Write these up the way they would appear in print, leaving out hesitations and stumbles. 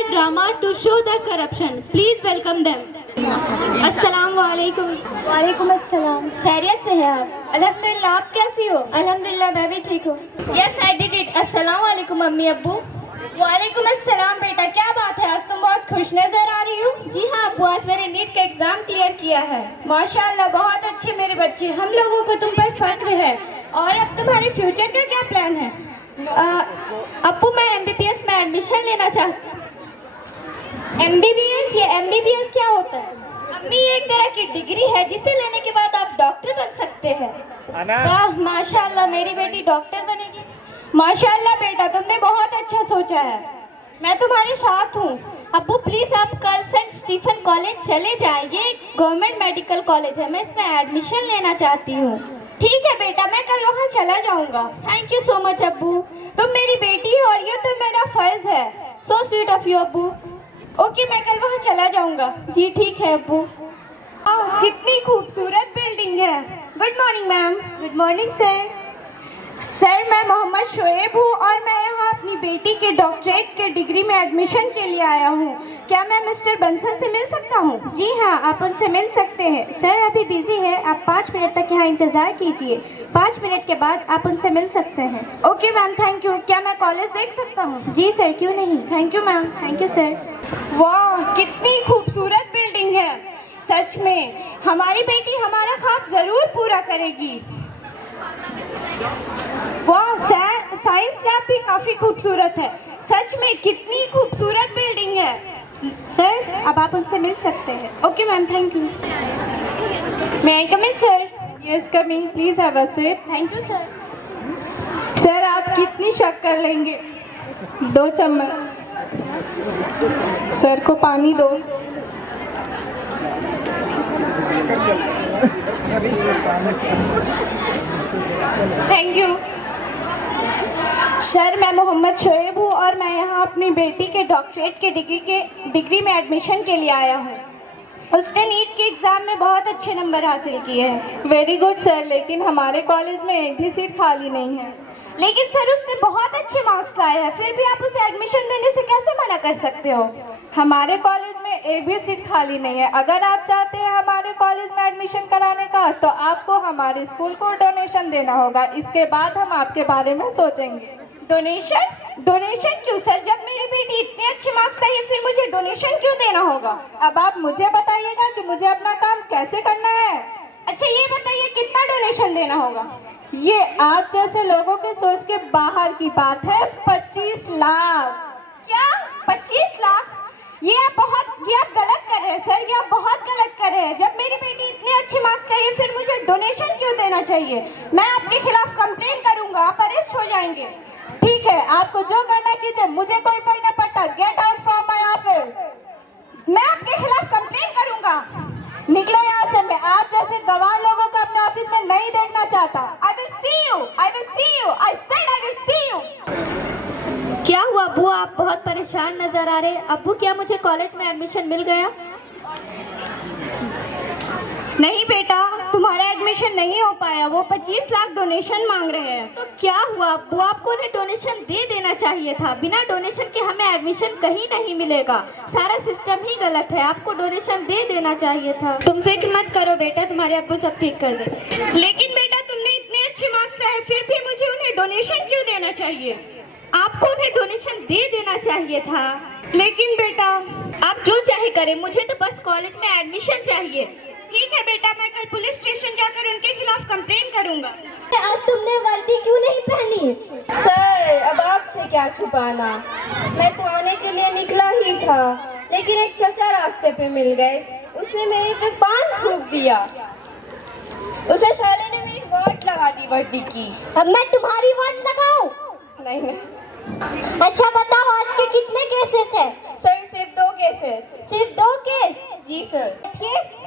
a drama to show the corruption. Please welcome them. अस्सलाम वालेकुम। वालेकुम अस्सलाम। खैरियत से है आप? अल्हम्दुलिल्लाह। आप कैसी हो? अल्हम्दुलिल्लाह मैं भी ठीक हूँ। Yes, I did it. अस्सलाम वालेकुम अम्मी अब्बू। वालेकुम अस्सलाम बेटा, क्या बात है, आज तुम बहुत खुश नजर आ रही हो। जी हाँ अब्बू, आज मैंने नीट का एग्जाम क्लियर किया है। माशाल्लाह, बहुत अच्छे मेरे बच्चे, हम लोगों को तुम पर फख्र है। और अब तुम्हारे फ्यूचर का क्या प्लान है? अब्बू मैं MBBS में एडमिशन लेना चाहती हूँ। MBBS? ये MBBS क्या होता है? अम्मी ये एक तरह की डिग्री है जिसे लेने के बाद आप डॉक्टर बन सकते हैं। वाह माशाल्लाह, मेरी बेटी डॉक्टर बनेगी। माशाल्लाह बेटा, तुमने बहुत अच्छा सोचा है, मैं तुम्हारे साथ हूँ। अब्बू प्लीज आप कल सेंट स्टीफन कॉलेज चले जाएं, ये एक गवर्नमेंट मेडिकल कॉलेज है, मैं इसमें एडमिशन लेना चाहती हूँ। ठीक है बेटा, मैं कल वहाँ चला जाऊँगा। थैंक यू सो मच अब्बू। तुम मेरी बेटी हो और ये तो मेरा फर्ज है। सो स्वीट ऑफ यू अब्बू। ओके, मैं कल वहाँ चला जाऊँगा। जी ठीक है अब्बू। कितनी खूबसूरत बिल्डिंग है। Good morning ma'am. Good morning sir. Sir मैं मोहम्मद शोएब हूँ और मैं यहाँ अपनी बेटी के डॉक्टरेट के डिग्री में एडमिशन के लिए आया हूँ। क्या मैं मिस्टर बंसल से मिल सकता हूँ? जी हाँ, आप उनसे मिल सकते हैं। सर अभी बिजी है, आप 5 मिनट तक यहाँ इंतज़ार कीजिए। 5 मिनट के बाद आप उनसे मिल सकते हैं। Okay ma'am, thank you. क्या मैं कॉलेज देख सकता हूँ? जी सर, क्यों नहीं। Thank you ma'am. Thank you sir. वाह कितनी खूबसूरत बिल्डिंग है, सच में हमारी बेटी हमारा ख्वाब ज़रूर पूरा करेगी। वाह साइंस लैब भी काफ़ी खूबसूरत है, सच में कितनी खूबसूरत बिल्डिंग है। सर अब आप उनसे मिल सकते हैं। Okay ma'am, thank you. May I come in sir? Yes come in, please have a seat. Thank you sir. Sir आप कितनी शक्कर लेंगे? 2 चम्मच। सर को पानी दो। Thank you sir. मैं मोहम्मद शोएब हूँ और मैं यहाँ अपनी बेटी के डॉक्टरेट के डिग्री में एडमिशन के लिए आया हूँ। उसने नीट के एग्ज़ाम में बहुत अच्छे नंबर हासिल किए हैं। वेरी गुड सर, लेकिन हमारे कॉलेज में एक भी सीट खाली नहीं है। लेकिन सर उसने बहुत अच्छे मार्क्स लाए हैं, फिर भी आप उसे एडमिशन देने से कैसे मना कर सकते हो? हमारे कॉलेज में एक भी सीट खाली नहीं है। अगर आप चाहते हैं हमारे कॉलेज में एडमिशन कराने का तो आपको हमारे स्कूल को डोनेशन देना होगा, इसके बाद हम आपके बारे में सोचेंगे। डोनेशन? डोनेशन क्यों सर? जब मेरी बेटी इतने अच्छे मार्क्स लाई है फिर मुझे डोनेशन क्यों देना होगा? अब आप मुझे बताइएगा कि मुझे अपना काम कैसे करना है। अच्छा ये बताइए कितना डोनेशन देना होगा? ये आप जैसे लोगों के सोच के बाहर की बात है। 25 लाख। क्या 25 लाख? ये आप गलत कर रहे हैं सर, ये आप बहुत गलत कर रहे हैं। जब मेरी बेटी इतने अच्छे मार्क्स लाई है फिर मुझे डोनेशन क्यों देना चाहिए? मैं आपके खिलाफ कंप्लेन करूंगा, आप अरेस्ट हो जाएंगे। ठीक है, आपको जो करना कीजिए, मुझे कोई फर्क नहीं पड़ता। Get out from my office. मैं आपके खिलाफ कंप्लेन करूंगा। निकलो यहाँ से। मैं आप जैसे गवार लोगों को अपने ऑफिस में नहीं देखना चाहता। I will see you. I will see you. I said I will see you. क्या हुआ अब्बू, आप बहुत परेशान नजर आ रहे हैं। अब्बू क्या मुझे कॉलेज में एडमिशन मिल गया? नहीं बेटा, तुम्हारा एडमिशन नहीं हो पाया, वो 25 लाख डोनेशन मांग रहे हैं। तो क्या हुआ अब्बू, आपको उन्हें डोनेशन दे देना चाहिए था। बिना डोनेशन के हमें एडमिशन कहीं नहीं मिलेगा, सारा सिस्टम ही गलत है, आपको डोनेशन दे देना चाहिए था। तुम फिक्र मत करो बेटा, तुम्हारे अब्बू सब ठीक कर देंगे। लेकिन बेटा तुमने इतने अच्छे मार्क्स लाए फिर भी मुझे उन्हें डोनेशन क्यों देना चाहिए? आपको उन्हें डोनेशन दे देना चाहिए था। लेकिन बेटा आप जो चाहे करें, मुझे तो बस कॉलेज में एडमिशन चाहिए। ठीक है बेटा, मैं कल पुलिस स्टेशन जाकर उनके खिलाफ कंप्लेन करूंगा। आज तुमने वर्दी क्यों नहीं पहनी? सर अब आपसे क्या छुपाना, मैं थाने के लिए निकला ही था, लेकिन एक चचा रास्ते पे मिल गए, उसने मेरे पे पान थूक दिया। उसे साले ने मेरी वाट लगा दी वर्दी की। अब मैं तुम्हारी वाट लगाऊं? नहीं। अच्छा बताओ, आज के कितने केसेस है? सर सिर्फ 2 केसेस। सिर्फ 2 केस? जी सर। ठीक।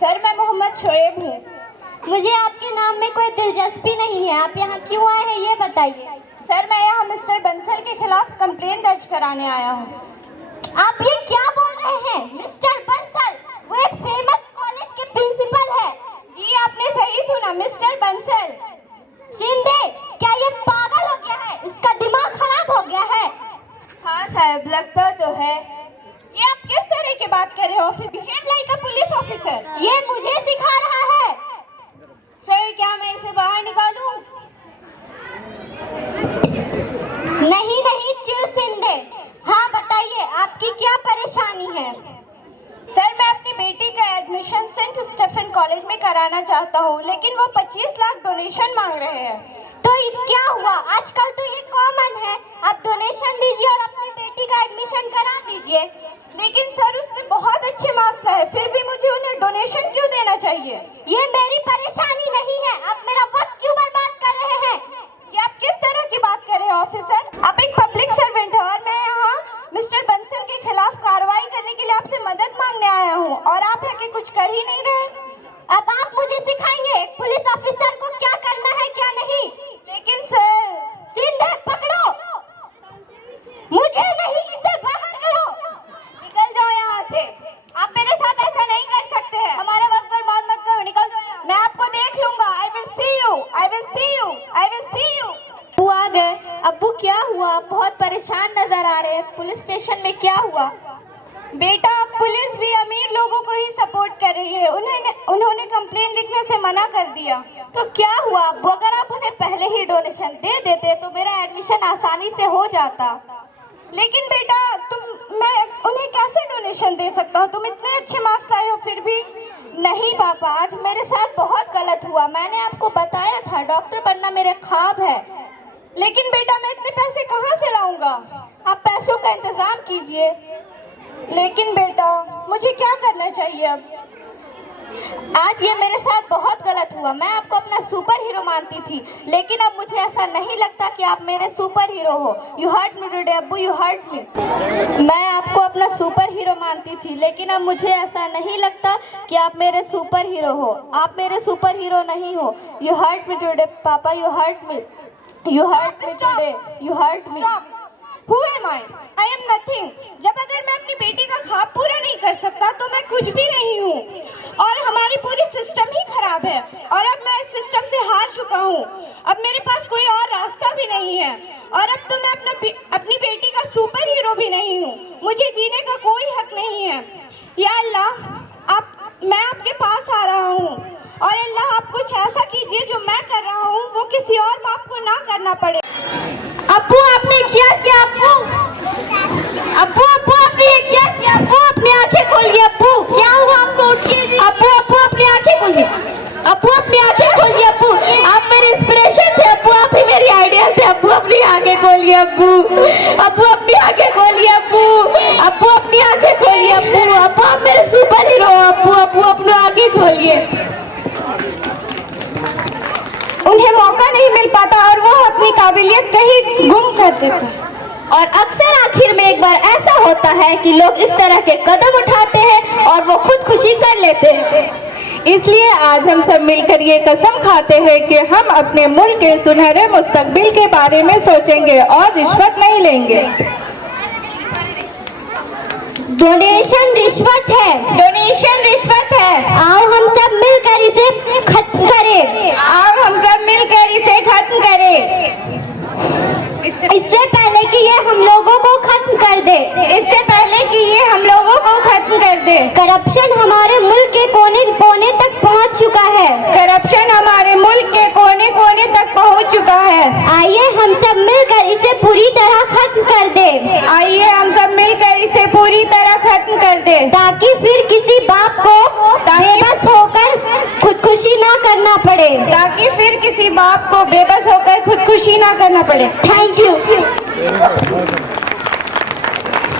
सर मैं मोहम्मद शोएब हूँ। मुझे आपके नाम में कोई दिलचस्पी नहीं है, आप यहाँ क्यों आए हैं ये बताइए। सर मैं यहाँ मिस्टर बंसल के खिलाफ कंप्लेन दर्ज कराने आया हूँ। आप ये क्या बोल रहे हैं? मिस्टर बंसल वो एक फेमस कॉलेज के प्रिंसिपल है। जी आपने सही सुना, मिस्टर बंसल। शिंदे क्या ये पागल हो गया है? इसका दिमाग खराब हो गया है। हाँ साहब, लगता तो है। ये आप किस तरह की बात कर रहे हो ऑफिसर? बिहेव लाइक अ पुलिस ऑफिसर। ये मुझे सिखा रहा है। सर, क्या मैं इसे बाहर निकालूं? नहीं नहीं, चिल सिंधे। हाँ बताइए, आपकी क्या परेशानी है? सर, मैं अपनी बेटी का एडमिशन सेंट स्टीफन कॉलेज में कराना चाहता हूँ, लेकिन वो 25 लाख डोनेशन मांग रहे हैं। तो ये क्या हुआ? आजकल तो ये कॉमन है। आप डोनेशन दीजिए और अपनी बेटी का एडमिशन करा दीजिए। लेकिन सर, उसने बहुत अच्छे मार्क्स लाए, फिर भी मुझे उन्हें डोनेशन क्यों देना चाहिए? ये मेरी परेशानी नहीं है। आप मेरा वक्त क्यों बर्बाद कर रहे हैं? ये आप किस तरह की बात कर रहे हो ऑफिसर? आप एक पब्लिक सर्वेंट है और मैं यहाँ मिस्टर बंसल के खिलाफ कार्रवाई करने के लिए आपसे मदद मांगने आया हूँ, और आप है कि कुछ कर ही नहीं रहे। अब आप मुझे सिखाएंगे एक पुलिस ऑफिसर को क्या करना है क्या नहीं? लेकिन सर, सिंधे पकड़ो, मुझे नहीं, इसे बाहर करो। निकल जाओ यहाँ से। आप मेरे साथ ऐसा नहीं कर सकते हैं। हमारा वक्त बर्बाद मत करो, निकल जाओ यहाँ। मैं आपको देख लूंगा। I will see you, I will see you, I will see you. अब्बू आ गए। अब्बू क्या हुआ? आप बहुत परेशान नजर आ रहे हैं। पुलिस स्टेशन में क्या हुआ? बेटा, पुलिस भी अमीर लोगों को ही सपोर्ट कर रही है। उन्होंने कंप्लेन लिखने से मना कर दिया। तो क्या हुआ अब्बू? अगर आप उन्हें पहले ही डोनेशन दे देते तो मेरा एडमिशन आसानी से हो जाता। लेकिन बेटा, मैं उन्हें कैसे डोनेशन दे सकता हूँ? तुम इतने अच्छे मार्क्स लाए हो फिर भी। नहीं पापा, आज मेरे साथ बहुत गलत हुआ। मैंने आपको बताया था डॉक्टर बनना मेरे ख्वाब है। लेकिन बेटा, मैं इतने पैसे कहाँ से लाऊंगा? आप पैसों का इंतजाम कीजिए। लेकिन बेटा, मुझे क्या करना चाहिए अब? आज ये मेरे साथ बहुत गलत हुआ। मैं आपको अपना सुपर हीरो मानती थी, लेकिन अब मुझे ऐसा नहीं लगता कि आप मेरे सुपर हीरो हो। यू हर्ट मी टुडे अब्बू, यू हर्ट मी। मैं आपको अपना सुपर हीरो मानती थी, लेकिन अब मुझे ऐसा नहीं लगता कि आप मेरे सुपर हीरो हो। आप मेरे सुपर हीरो नहीं हो। यू हर्ट मी टुडे पापा, you hurt me, you hurt me today, you hurt me. Who am I? I am nothing. जब अगर मैं अपनी बेटी का ख्वाब पूरा नहीं कर सकता तो मैं कुछ भी नहीं हूँ। और हमारी पूरी सिस्टम ही खराब है, और अब मैं इस सिस्टम से हार चुका हूँ। अब मेरे पास कोई और रास्ता भी नहीं है, और अब तो मैं अपनी बेटी का सुपर हीरो भी नहीं हूँ। मुझे जीने का कोई हक नहीं है। या अल्लाह, मैं आपके पास आ रहा हूँ, और अल्लाह आप कुछ ऐसा कीजिए जो मैं कर रहा हूँ वो किसी और बाप को ना करना पड़े। अब्बू, आपने क्या किया? अब्बू अब्बू अब्बू, आपने ये क्या किया? अब्बू, अपनी आंखें खोलिए। अब्बू, क्या हुआ आपको? उठिए जी। अब्बू अब्बू, अपनी आंखें खोलिए। अब्बू, अपनी आंखें खोलिए। अब्बू, आप मेरे इंस्पिरेशन थे। अब्बू, आप ही मेरी आइडियल थे। अब्बू, अपनी आंखें खोलिए। अब्बू अब्बू, अपनी आंखें खोलिए। अब्बू अब्बू, अपनी आंखें खोलिए। अब्बू अब्बू, आप मेरे सुपर हीरो। अब्बू अब्बू, अपनी आंखें खोलिए। उन्हें मौका नहीं मिल पाता और वो अपनी काबिलियत कहीं गुम कर देते। और अक्सर आखिर में एक बार ऐसा होता है कि लोग इस तरह के कदम उठाते हैं और वो खुदकुशी कर लेते हैं। इसलिए आज हम सब मिलकर ये कसम खाते हैं कि हम अपने मुल्क के सुनहरे मुस्तकबिल के बारे में सोचेंगे और रिश्वत नहीं लेंगे। डोनेशन रिश्वत है। डोनेशन रिश्वत है। आओ हम सब मिलकर इसे खत्म करें। आओ हम सब मिलकर इसे खत्म करें। इससे पहले कि ये हम लोगों को खत्म कर दे। इससे पहले कि ये हम लोगों को खत्म कर दे। करप्शन हमारे मुल्क के कोने कोने तक पहुंच चुका है। करप्शन हमारे मुल्क के कोने कोने तक पहुंच चुका है। आइए हम सब मिलकर इसे पूरी तरह खत्म कर दे। आइए हम सब मिलकर इसे पूरी तरह खत्म कर दे, ताकि फिर किसी बाप को बेबस होकर खुदकुशी ना करना पड़े। ताकि फिर किसी बाप को बेबस होकर खुदकुशी ना करना पड़े। Thank you.